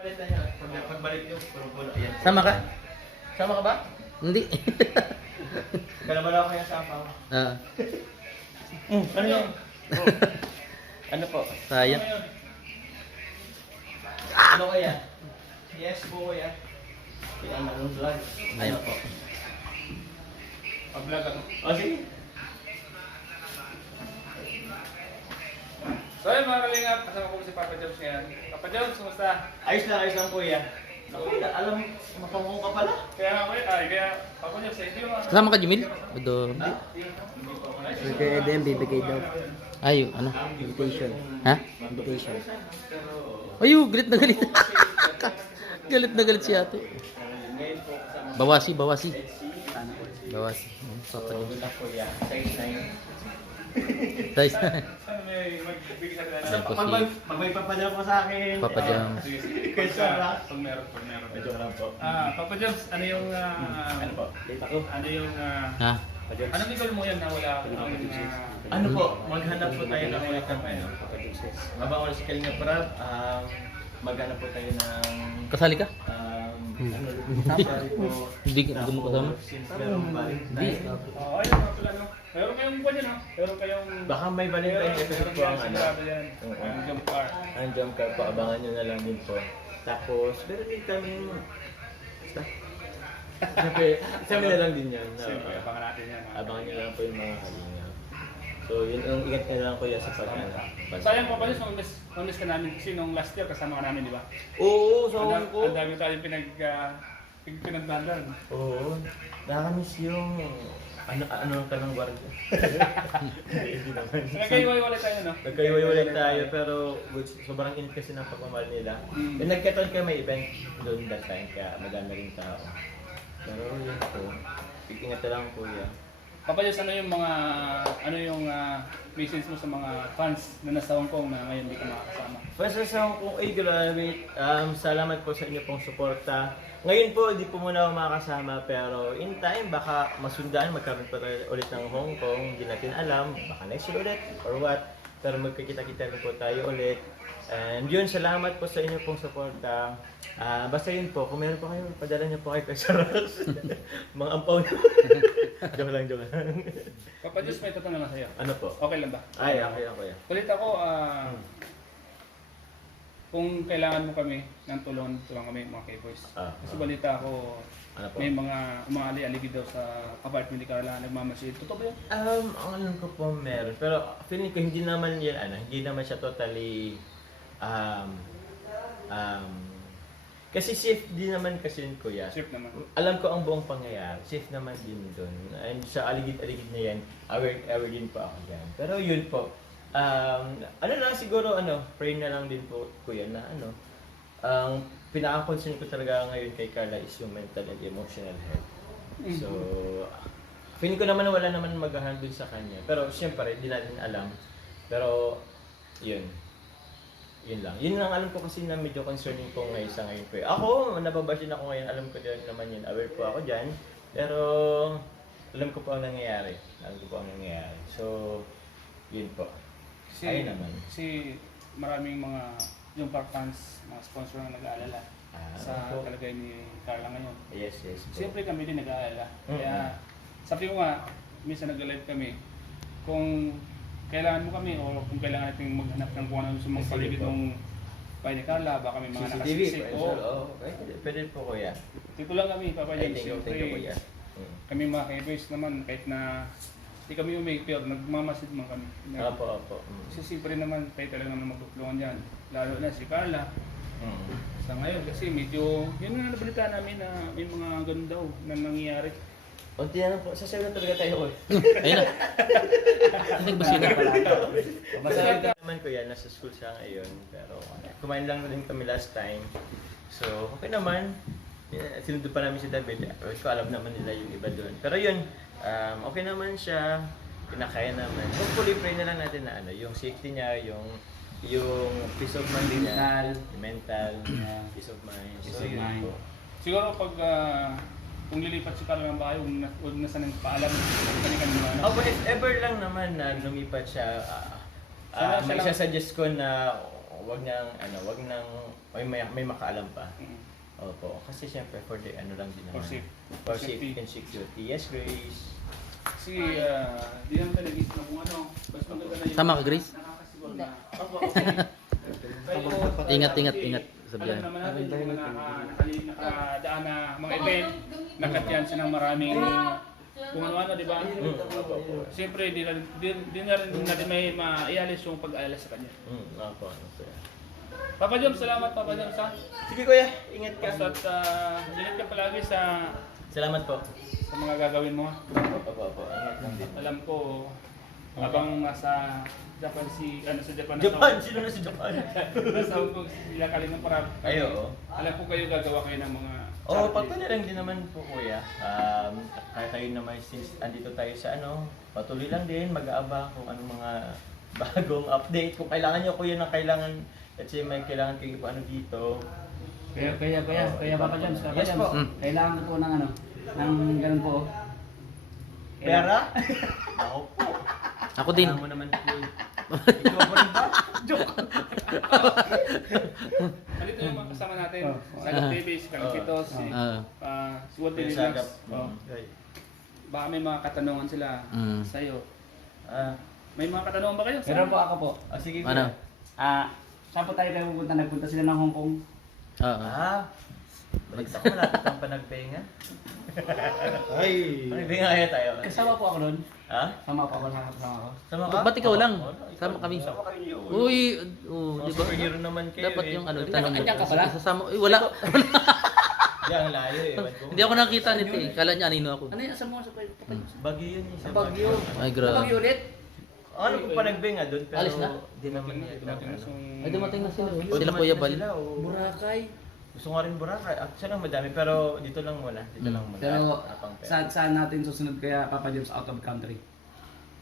Pagbalik yung puro yan. Sama ka? Sama ka ba? Hindi. Kalabala ko kaya sa apaw. Ah, Ano yan? Ano po? sayang. Ano kaya? Yes po kuya. Yan ang vlog. Ayun po. Pag-vlog ako. O sige. So yun mga kalingap, kasama ko si Papa Jones ngayon. Papa Jones, kumusta? Ayos lang kuya. Naku, alam, mapangong ka pala. Kaya nga kuya, kaya Papa Jones, hindi mo Kasama ka, Jimil? Odo. Kay EDM, bibigay daw. Ay, ano? Invitation. Ha? Invitation. Ayo, galit na galit. Galit na galit si ate. Bawasi. Bawasi. Papa Jones. Wala kuya. Size 9. Guys, Ano may magbibigay sa kanila? Ayan po si Pag may papadala po sa akin. Papa Jones. Sige, sige. Kaysa lang. Pag meron. Medyo lang po. Papa Jones, ano yung... Ano po? Date ako. Ano yung... Ha? anong goal mo yan na wala Ano po? Maghanap po tayo ng ulit ng ano. Mabawal si Kalinga Prab. Maghanap po tayo ng... Kasali ka? ano, safari po. Hindi mo kasama? Since merong Valentine. ayun nga pala no. Meron kayong buwan yan ha? Meron kayong... Baka may Valentine episode po ang ano. sigurado yan. Oo. Ang jump car. Ang jump car po, abangan nyo na lang din po. Tapos, meron din kami... Basta. Sabi na lang din yan. Siyempre, abangan natin yan. Abangan nyo lang po yung mga kalinga. So, yun ang ingat nyo lang kuya sa pag-ano. Sayang Papa Jones, nung ka namin kasi nung last year kasama ka namin, di ba? Oo, sa Hong Ang Kong. dami tayong pinagdalan. Oo. Nakakamiss yung... Ano ka ng gwardiya? Hindi naman. Nagkaiwalay tayo, no? Nagkaiwalay tayo pero sobrang init kasi ng pagmamahal nila. Mm. Nagkataon ka may event doon that time kaya maganda rin tao. Pero yun po. Ingat na lang kuya. Papa Jones, ano yung message mo sa mga fans na nasa Hong Kong na ngayon hindi ka makakasama? Basta sa Hong Kong, grabe. Salamat po sa inyo pong suporta. Ngayon po, hindi po muna ako makakasama pero in time, baka masundaan, magkaroon pa tayo ulit ng Hong Kong. Hindi natin alam, baka next year ulit or what. Pero magkikita-kita rin po tayo ulit. And yun, salamat po sa inyo pong suporta. Basta yun po, kung meron po kayo, padala niyo po kay Pesaros. Mga ampaw niyo. Joke lang. Papa Jones, may tatanong lang sa'yo. Ano po? Okay lang ba? Ay, okay lang kuya. Kulit ako, kung kailangan mo kami ng tulong kami mga K-Boys. Kasi balita ako, Ano po? may mga umaali-aligi daw sa apartment ni Carla, nagmamasid. Totoo ba yun? Ang alam ko po meron. Pero feeling ko hindi naman yan, hindi naman siya totally, kasi safe din naman kasi yun kuya. Safe naman. Alam ko ang buong pangyayari, safe naman din doon. And sa aligid-aligid na yan, aware din po ako dyan. Pero yun po, ano lang siguro, pray na lang din po kuya na ang pinaka-concern ko talaga ngayon kay Carla is yung mental and emotional health. So, feeling ko naman na wala naman mag-handle sa kanya. Pero siyempre, hindi natin alam. Pero, yun. Yun lang. Yun lang alam ko kasi na medyo concerning ko ngayon sa ngayon po. Ako, nababashin ako ngayon. Alam ko din naman yun. Aware po ako dyan. Pero, alam ko po ang nangyayari. So, yun po. Ayun naman. Kasi maraming mga yung park fans, mga sponsor na nag-aalala sa po. kalagay ni Carla ngayon. Yes po. Siyempre kami din nag-aalala. Kaya sabi ko nga, minsan nag-live kami, kung kailangan mo kami o kung kailangan natin maghanap ng kung ano sa mga Sige paligid po. ng bahay ni Carla, baka may mga CCTV nakasiksik. po. Pwede po kuya. Dito lang kami, Papa Ay, James. thank you kuya. Kami mga K-Boys naman, kahit na hindi kami umipir, nagmamasid man kami. Opo. Kasi siyempre naman, tayo talaga naman magtutulungan dyan. Lalo na si Carla. Sa ngayon, kasi medyo, yun nga nabalita namin na may mga ganun daw na nangyayari. Unti na lang po. Sasayo na talaga tayo ulit. Ayun na. Nagbasina pala. Masaya naman ko yan. Nasa school siya ngayon. Pero kumain lang rin kami last time. So, okay naman. Sinundo pa namin si David. So, alam naman nila yung iba doon. Pero yun, okay naman siya. Pinakaya naman. Hopefully, pray na lang natin na yung safety niya, yung peace of mind niya. Mental. Peace of mind. Peace So, of yun mind. po. Siguro pag kung lilipat si Carla ng bahay, huwag na sanang paalam kanina. If ever lang naman na lumipat siya, Sana siya may lang- suggest ko na wag nang may makaalam pa. Mm. Opo, kasi syempre for the ano lang din naman. For For safety and security. Yes, Grace. Kasi di naman talaga isip na kung ano. Mas maganda na yung Sama ka, Grace? nakakasiguro na. Opo, okay. Ingat. Alam Sabihan. naman natin yung mga nakadaan na mga event, nakatiyansa ng maraming kung ano-ano, di ba? Opo, opo. Siyempre, di na rin natin may maialis yung pag-aalas sa kanya. Opo, opo. Papa Job, salamat Papa Job sa Sige kuya, ingat ka. at ingat ka palagi sa Salamat po. mga gagawin mo. Opo, ingat lang din. Alam ko, habang nasa Japan sa Japan Japan, sino na si Japan? nasa Hong Kong sila kaling ng parang. Ayo, oo. Alam ko kayo gagawa kayo ng mga Oo, patuloy lang din naman po kuya. Kaya tayo naman since andito tayo sa patuloy lang din mag-aaba kung anong mga bagong update. Kung kailangan nyo kuya ng kailangan, kasi may kailangan kayo dito. Kaya Papa Jones, Papa Yes po. Jones, kailangan ko po ng ng ganun po. Pera? Ako po. Ako din. Alam mo naman po. Ikaw po rin ba? Joke. Andito yung mga kasama natin. Oh. Sagat Davis, Kalkito, si Walter Yung Lilas. sagap. Baka may mga katanungan sila Mm. sa'yo. Ah, May mga katanungan ba kayo? Meron po ako po. sige Ano? kuya. Saan po tayo pupunta? Nagpunta sila ng Hong Kong. Oo. Balita ko malapit ang panagbenga. Ay! Panagbenga kaya tayo. Kasama po ako doon. Ha? Sama po ako, nakakasama ko. Sama ka? Ba't ikaw lang? Oo, ikaw Sama lang. kami. Sama kayo. Uy, Mga di ba? superhero naman kayo Dapat eh. yung Andiyan tanong mo. ka pala? Isasama. Uy, wala. Di, ang layo eh. Ewan ko. Hindi ako nakita nito eh. Kala niya anino ako. Ano yung asal mo sa Papa Jones? Bagyo yun eh. Sa Baguio. Ay, Sa grabe. Baguio ulit? Ano kung panagbenga doon pero Alis na? di naman yun. Ay, dumating na sila. Oo, Sila dumating Kuya na Bal. sila, oo. Boracay. Gusto nga rin Boracay. Actually lang madami pero dito lang muna. Dito lang muna. Pero Wala pang pera. saan natin susunod kaya Papa Jones out of country?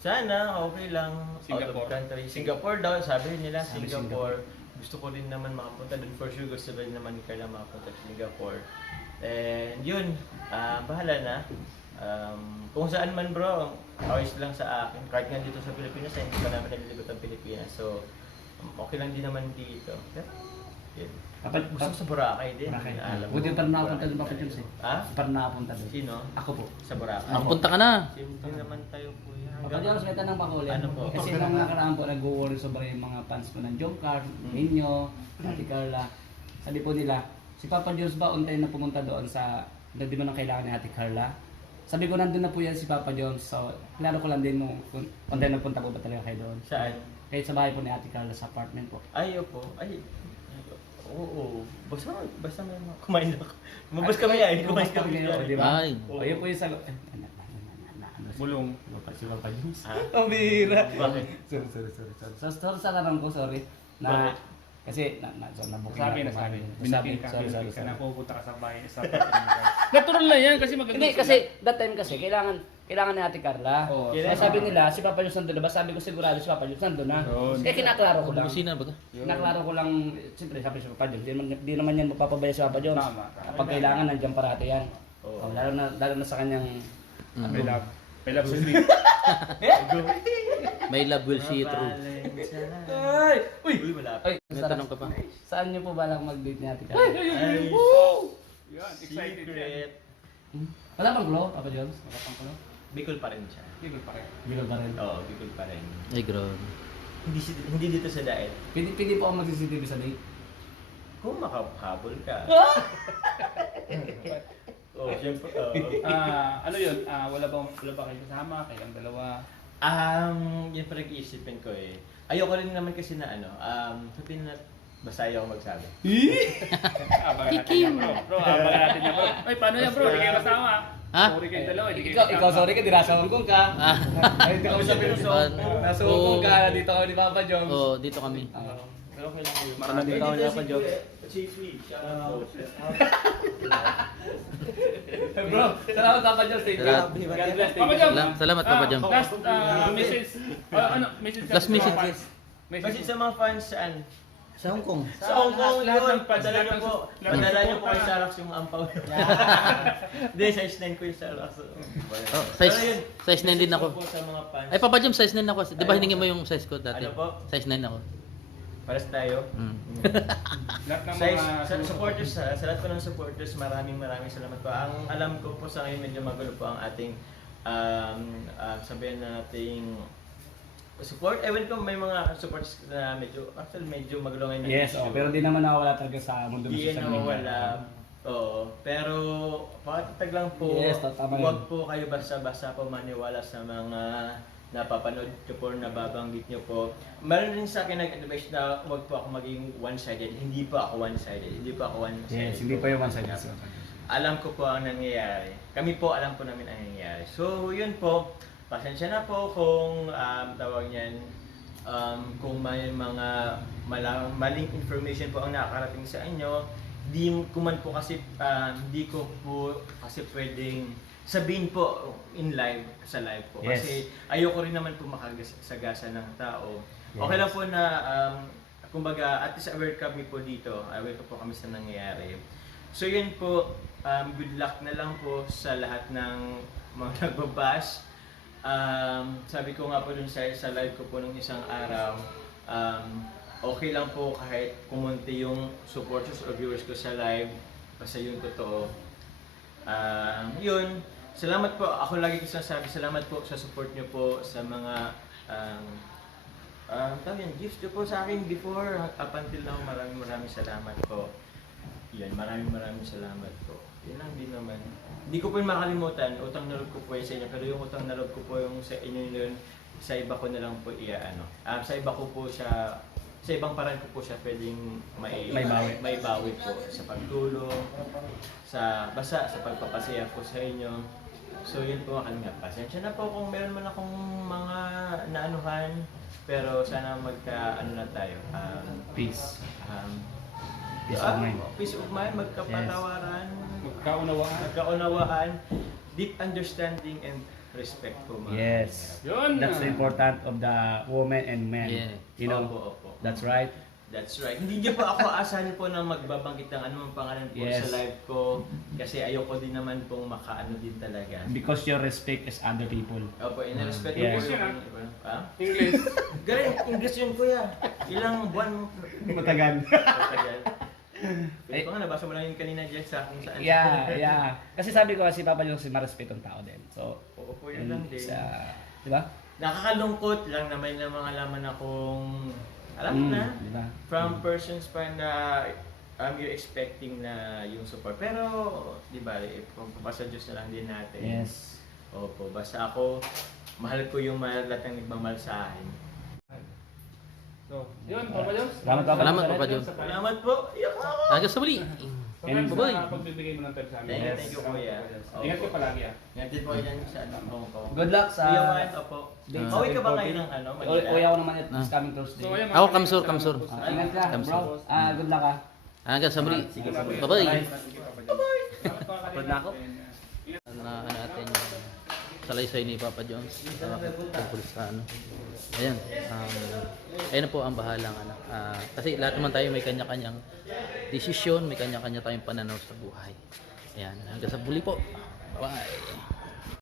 Sana okay lang out Singapore. of country. Singapore daw, sabi nila Sabi Singapore. Gusto ko rin naman makapunta doon. For sure gusto rin naman kaya makapunta sa Singapore. And yun, bahala na. Kung saan man bro, ayos lang sa akin. Kahit nga dito sa Pilipinas, hindi pa namin naliligot ang Pilipinas. So, okay lang din naman dito. Pero, yun. Gusto ko sa Boracay din. Boracay. Alam Buti mo, pa rin nakapunta Boracay doon, Papa tayo. Jones eh. Ha? Para nakapunta doon. Sino? Ako po. Sa Boracay. Ako. Punta ka na. Simple naman tayo kuya. Papa Jones, may tanong pa ko ulit. Ano po? Kasi nung nakaraan po, nag-worry sobra yung mga fans ko ng Jomcar, Ninyo, Ate Carla. Sabi po nila, si Papa Jones ba untay na pumunta doon sa, hindi mo nang kailangan ni Ate Carla? Sabi ko, nandun na po yan si Papa Jones. So, klaro ko lang din mo kung untay na punta po ba talaga kayo doon. Saan? Kahit sa bahay po ni Ate Carla sa apartment po. Ay, opo. Ay, oo. Basta may mga kumain na. Mabas kami ay. Kumain kami kayo, yan. di ba? Ay. O, yun po yung sagot. Bulong. Si Papa Jones. Ha? Oh, bira. Bakit? Sorry. So, sa tanong ko, sorry. Na, Bakit? kasi, nabuking Sabi na natin. sabi. Sorry. Binitin ka na pupunta ka sa bahay. Natural lang yan kasi magagawa. Hindi, kasi that time kasi, kailangan ni Ate Carla. Oo. Kaya sabi nila, si Papa Jones nandun na ba? Sabi ko sigurado si Papa Jones nandun na. Yun. Kaya kinaklaro ko lang. Busina ba ka? Kinaklaro ko lang, siyempre sabi si Papa Jones, di naman yan mapapabaya si Papa Jones. Tama. Kapag kailangan, nandiyan parati yan. Oo. Lalo na sa kanyang, May love. May love sa sleep. My love will see you through. ay! Uy! Uy, wala pa. Ay, May tanong ka pa? saan niyo po balak mag-date ni Ate Carla? Ay, Yan, excited yan. secret. Wala pang glow, Papa Jones? Wala pang glow? Bicol pa rin siya. Tigil pa rin. Bilo pa rin. Oo, Bicol pa rin. Ay, grabe. Hindi dito sa diet. Pwede po ako mag-CCTV sa date. Kung makahabol ka. Oh, syempre. Ano yun? Wala ba kayo kasama? Kayong dalawa? Yan pa nag-iisipin ko eh. Ayoko rin naman kasi na sabihin na basta ayaw magsabi. Abangan natin yan bro. Bro, abangan natin yan bro. Ay, paano yan bro? Hindi kayo kasama. Ha? Sorry kayong dalawa. Hindi kayo Ikaw kasama. sorry ka, di nasa Hong Kong ka. Ah. Ay, hindi kami sa Pinuso. Nasa Hong Kong ka, dito kami ni Papa Jones. Oo, dito kami. Pero okay lang yun. Marami dito ako ni Papa Jones. Chiefly. Bro, salamat Papa Jones. Thank you. Salamat. God bless. Papa Jom. Salamat, Papa Jom. Last message. Message. Last message. Kasi sa mga fans saan? Sa Hong Kong. Sa Hong Kong Lahat yun. ng fans, Padala lahat niyo ng- po. lahat ng Padala niyo po suporta. kay Sarax yung ampaw. Hindi, size 9 ko yung Sarax. Oh, size 9 din ako. Po sa mga fans. Ay, Papa Jom, size 9 ako. Di ba hiningi mo yung size ko dati? Ano po? Size 9 ako. Pares tayo. Lahat ng Sa, mga sa supporters, sa lahat po ng supporters, maraming salamat po. Ang alam ko po sa ngayon, medyo magulo po ang ating sabihin nating support. Ewan ko, may mga supporters na actually medyo magulo ngayon. ng Yes, issue. pero di naman nawawala talaga sa mundo ng Di yan social media. nawawala. Oo, pero pakatag lang po, Yes, tama huwag yun. po kayo basta-basta po maniwala sa mga napapanood ko po, nababanggit nyo po. Meron rin sa akin nag-advise na huwag po ako maging one-sided. Hindi po ako one-sided. Hindi po ako one-sided. Yes, hindi pa yung one-sided. Alam ko po ang nangyayari. Kami po alam po namin ang nangyayari. So, yun po. Pasensya na po kung tawag niyan, kung may mga maling information po ang nakakarating sa inyo. Hindi ko man po kasi hindi ko po kasi pwedeng sabihin po in live sa live po Yes. kasi ayoko rin naman po makagasagasa ng tao. Yes. Okay lang po na kumbaga at least aware kami po dito. Aware po kami sa nangyayari. So yun po, good luck na lang po sa lahat ng mga nagbabash. Sabi ko nga po dun sa live ko po nung isang araw, okay lang po kahit kumunti yung supporters or viewers ko sa live kasi yung totoo. Yun, salamat po. Ako lagi ko sinasabi, salamat po sa support nyo po sa mga tawag yan, gifts nyo po sa akin before up until now. Maraming salamat po. Yan, maraming salamat po. Yun lang din naman. Hindi ko po yung makalimutan, utang na loob ko po yung sa inyo, pero yung utang na loob ko po yung sa inyo yun, sa iba ko na lang po sa iba ko po siya, sa ibang paraan ko po siya pwedeng may bawi po sa pagtulong, basta sa pagpapasaya po sa inyo. So yun po ang nga. Pasensya na po kung meron man akong mga naanuhan, pero sana na tayo. Peace. Peace of mind. Peace of mind, magkapatawaran, magkaunawaan, deep understanding and respect po mga. Yes. Yun. That's the important of the woman and men. Yeah. You know, Opo. that's right. That's right. Hindi niyo po ako asahan po na magbabanggit ng anumang pangalan po Yes. sa live ko kasi ayoko din naman pong makaano din talaga. Because your respect is other people. Opo, ina-respect Yes. ko po yung iba. Ha? English. Galing, English yun kuya. Ilang buwan Matagal. matagal. Pwede ko nga, nabasa mo lang yung kanina dyan sa kung saan. Yeah. Kasi sabi ko kasi Papa Diyos, marespetong tao din. So, Oo po, yun lang din. di ba? Nakakalungkot lang na may mga laman akong, alam mo na, Di ba? from persons pa na you're expecting na yung support. Pero, di ba, kung sa Diyos na lang din natin. Yes. Opo, basta ako, mahal ko yung lahat ng nagmamahal sa akin. So, yun, Papa Jones. Salamat, Papa Salamat, Papa Jones. Salamat po. Iyak ako. Hanggang sa muli. Congrats Bye-bye. sa pagbibigay mo ng time sa amin. Thank you, kuya. Ingat ka palagi Ngayon po yan sa Hong Kong. Good luck sa... Kuya Juan, opo. Pauwi ka ba ngayon ng Manila? Uwi ako naman this coming Thursday. So, ayan, Ako, maraming kamsur. salamat po sa- Ingat ka, Kamsur. bro. Good luck Hanggang sa muli. Sige, Bye-bye. Sige, Papa Jones. Pagod na ako. Natin yung salaysay ni Papa Jones tungkol sa ano. Ayan. Ayun na po ang bahalang anak. Kasi lahat naman tayo may kanya-kanyang desisyon, may kanya-kanya tayong pananaw sa buhay. Ayan. Hanggang sa muli po. Bye.